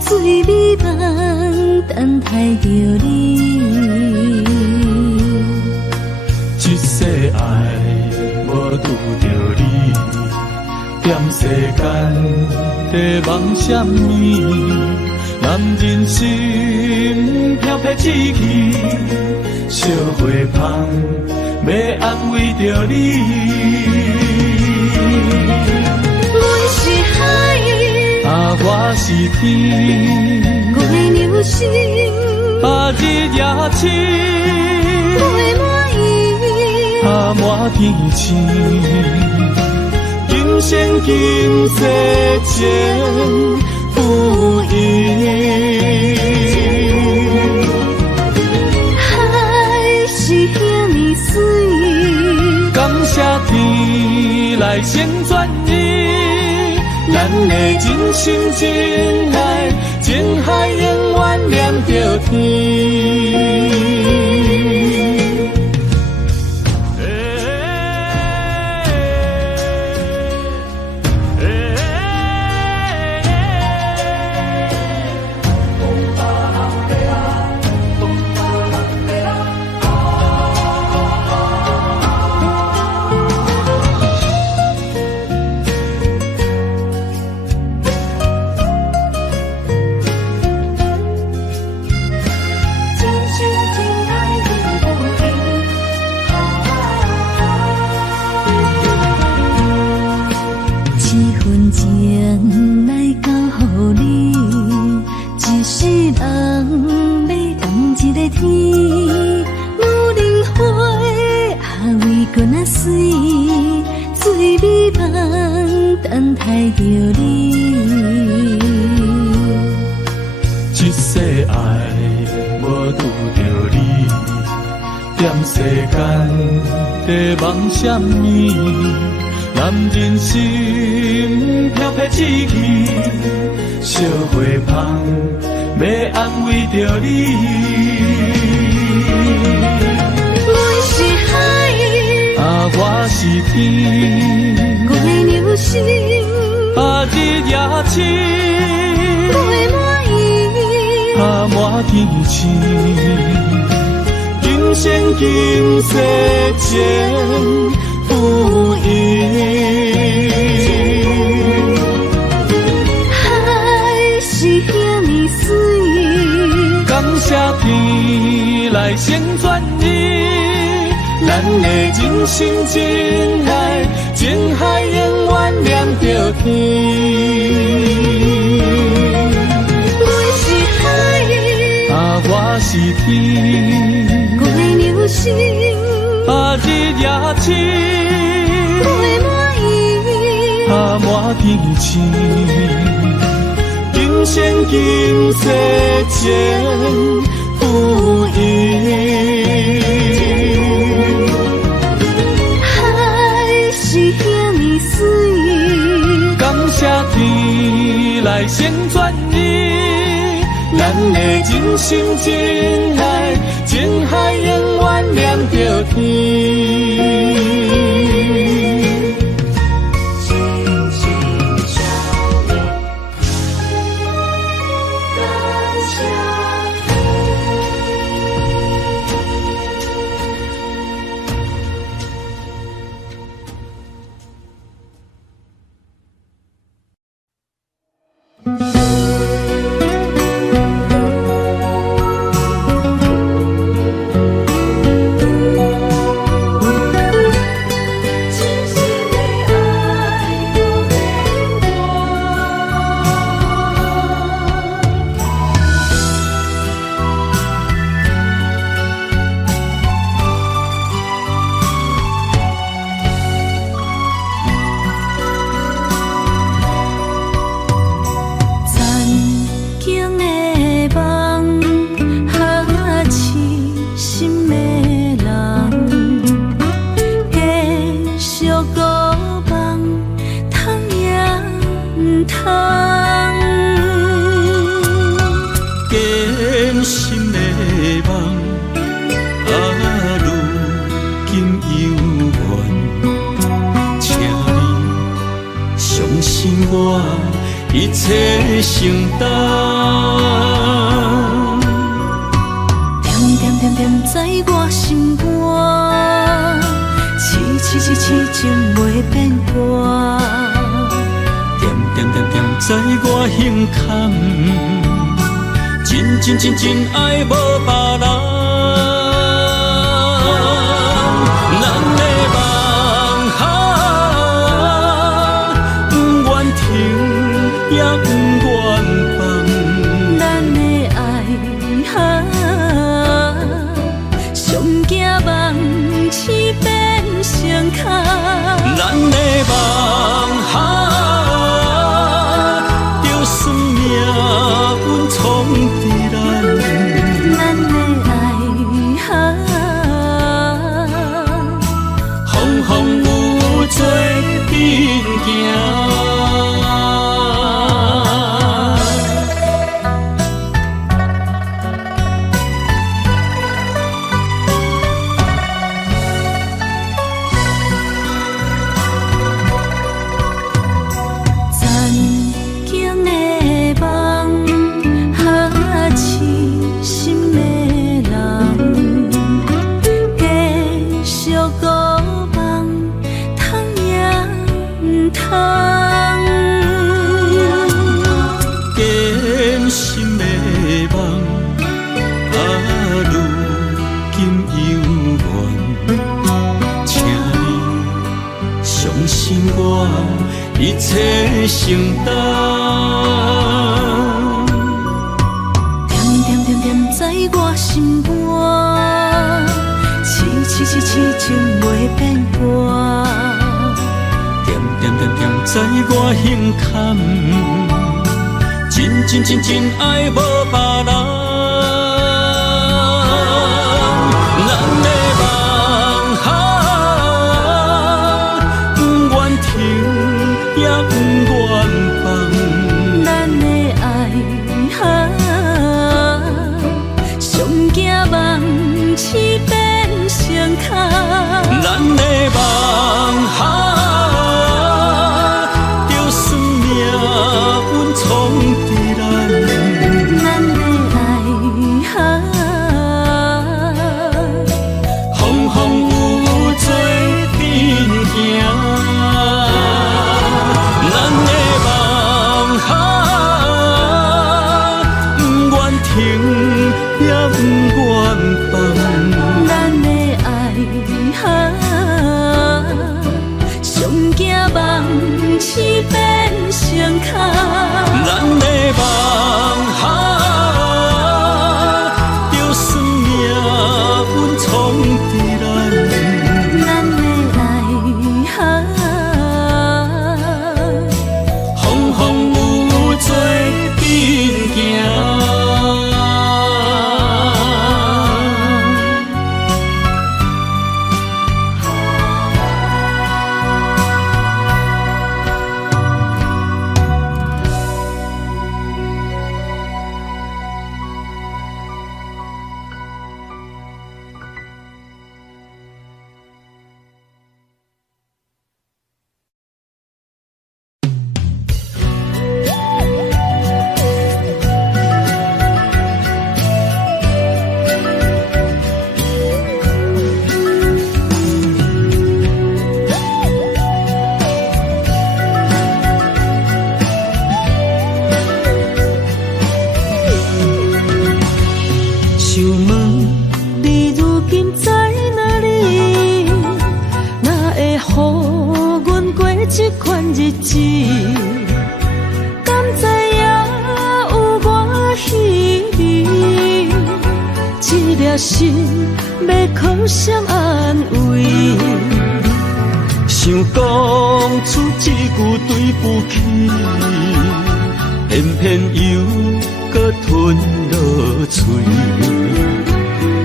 水美梦等待着你。一世爱无拄着你，踮世间在梦什么？男人心飘撇志气，烧花香要安慰着你。阮是海，我是天，我的流星，日夜星，陪满意，满天星。今生今世前不移。海是遐尼水，感谢天来成全你，咱的真心真爱，情海永远念着天。情来交予你，一世人要同一个天。女人花为搁那水，水美梦等待着你。一世爱无拄着你，踮世间在梦什么？男人心飘撇志气，烧花香要安慰着你。阮是海，我是天，我的流星，日夜星，陪满意，满天星。今生今世前不移。海是遐尼水，感谢天来成全你，咱的真心真爱，情海永远念着天。阮是海，我是天，我的流星，日夜星，陪满意，满天星。今生今世前不移。海是遐尼水，感谢天来成全你，咱的真心真爱，情海永远念着天。承担。点点点点在我心肝，痴痴痴情袂变卦。点点点点在我胸坎，真真真真爱无别人。咱的梦想，不愿停，也不愿放。咱的爱上惊梦痴变成空。咱的梦想，就算命运闯伫咱，咱的爱风风雨做阵行。一切承担，点点点点在我心肝，痴痴痴痴情袂变卦。点点点点在我胸坎，真真真真爱无别人。咱的梦想，不愿停，也不愿放。咱的爱上惊梦痴变成空。咱的梦想，就算命运闯伫咱，咱的爱风风雨雨做阵行。咱的梦想，不愿停，也不愿放。咱的爱上惊梦痴变成空。咱的梦想，就算命运闯伫咱，咱的爱风风雨雨做阵行。想问你如今在哪里？哪会予阮过这款日子？敢知影有我稀微？这粒心要靠谁安慰？想讲出一句对不起，偏偏又搁吞落嘴。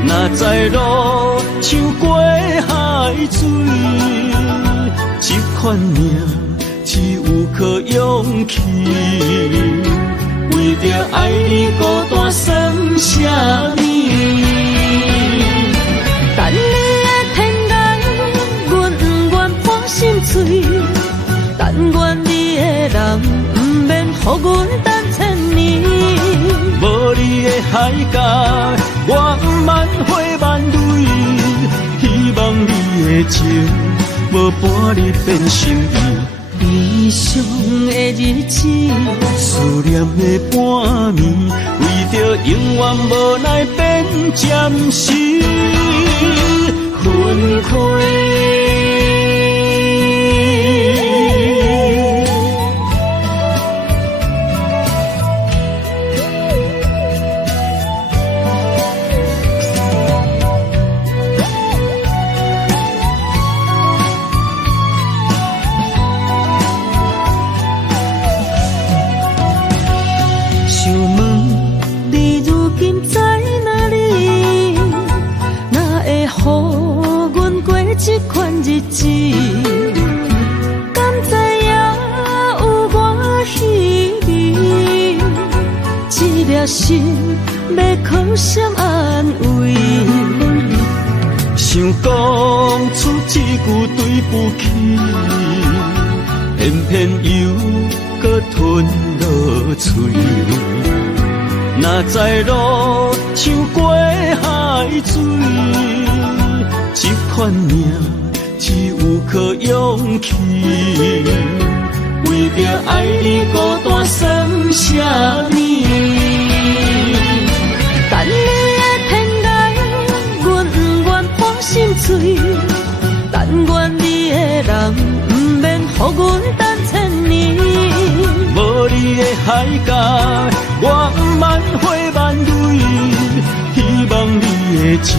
若知路像过海水，这款命只有靠勇气。为着爱你孤单算什么？等你的天涯，阮不愿破心碎。但愿你的人，不免予阮等千年。海角，我万花万蕊，希望你的情无半日变心意。悲伤的日子，思念的半暝，为着永远无奈变暂时分开。想问你如今在哪里？哪会予阮过这款日子？敢知影有我稀微？这粒心要靠谁安慰？想讲出一句对不起，偏偏又搁吞落嘴。若知路像过海水，这款命只有靠勇气。为着爱你孤单算什么？等你的天涯，阮不愿破心碎。但愿你的人不免予阮等千年。无你的海角，我万花万蕊，希望你的情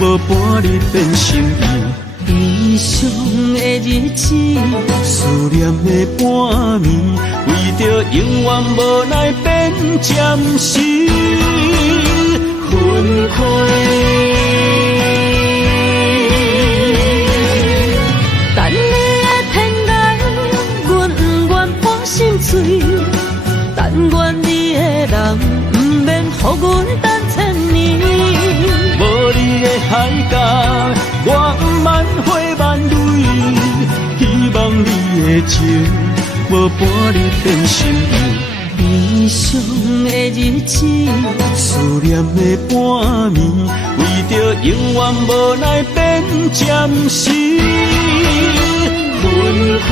无半日变心意。悲伤的日子，思念的半暝，为着永远无奈变暂时分开。等你的天涯，阮不愿破心碎。但愿你的人不免予阮等千年。无你的海角，我万花万蕊，希望你的情无半日变心意。悲伤的日子，思念的半暝，为着永远无奈变暂时分开。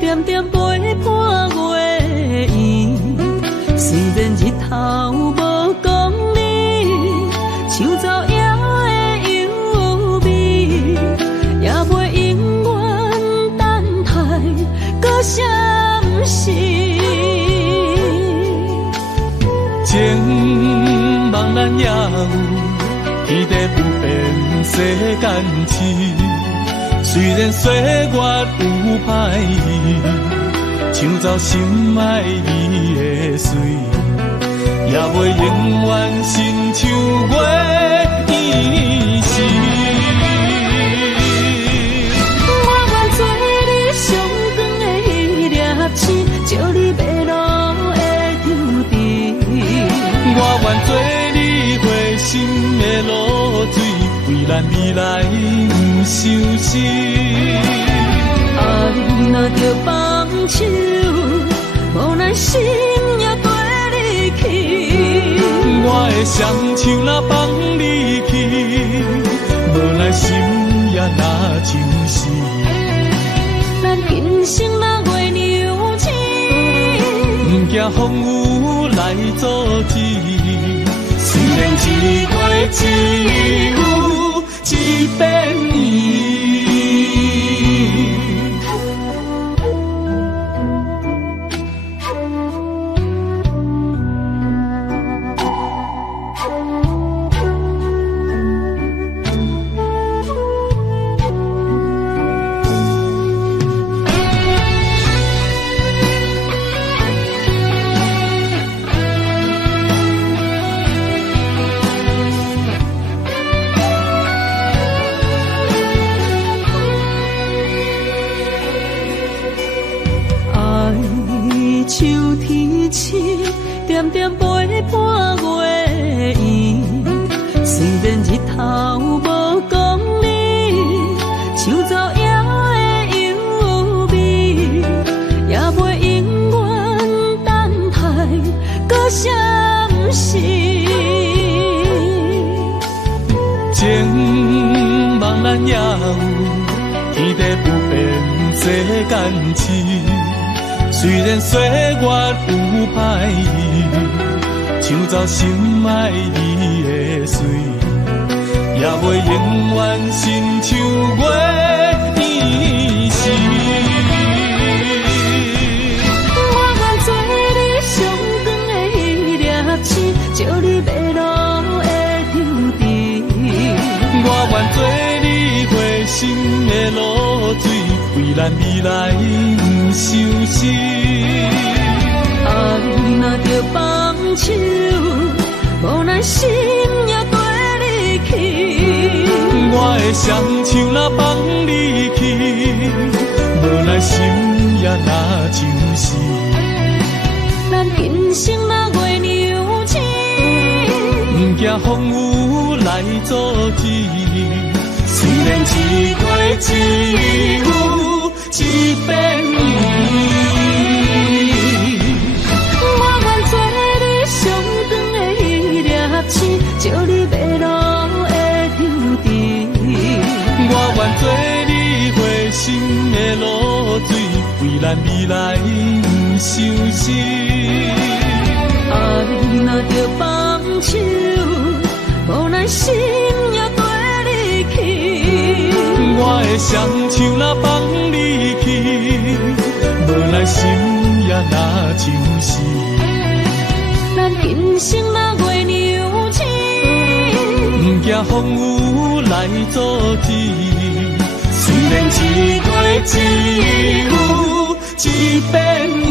点点陪伴月圆，虽然日头无讲你，像走野的幽味，也袂永远等待，搁什么事？情茫然也有，天地不变世间事。虽然岁月有歹意，抢走心爱伊的水，也袂永远亲像月依时。我愿做你上光的迄粒星，照你迷路的丢滴。我愿做你回心的露水，为咱未来不伤心。爱若着放手，无奈心也跟你去。我的双手若放你去，无奈心也若像是。生若月牛星，不惊风雨来阻止。虽然一月只有一百年。秋天深，点点陪伴月圆。虽然日头无光明，像走夜的幽味，也袂永远等待搁闪烁。情茫然也有，天地不变世间事。虽然岁月有歹意，抢走心爱伊的水，也袂永远亲像月圆时。我愿做你上长的迄粒星，照你迷路的丢滴。我愿做你回心的露水，为咱未来不伤心。爱若着放手，无奈心也跟你去。我的双手若放你去，无奈心也若像是。咱今生若月牛星，不惊风雨来阻止。虽然一月只有一百年。照你迷路的丢滴，我愿做你回心的露水，为咱未来不伤心。爱若着放手，无奈心也跟你去。我的双手若放你去，无奈心也若像是。咱今生若月牛星，不惊风雨来阻止。虽然一月只有一百年。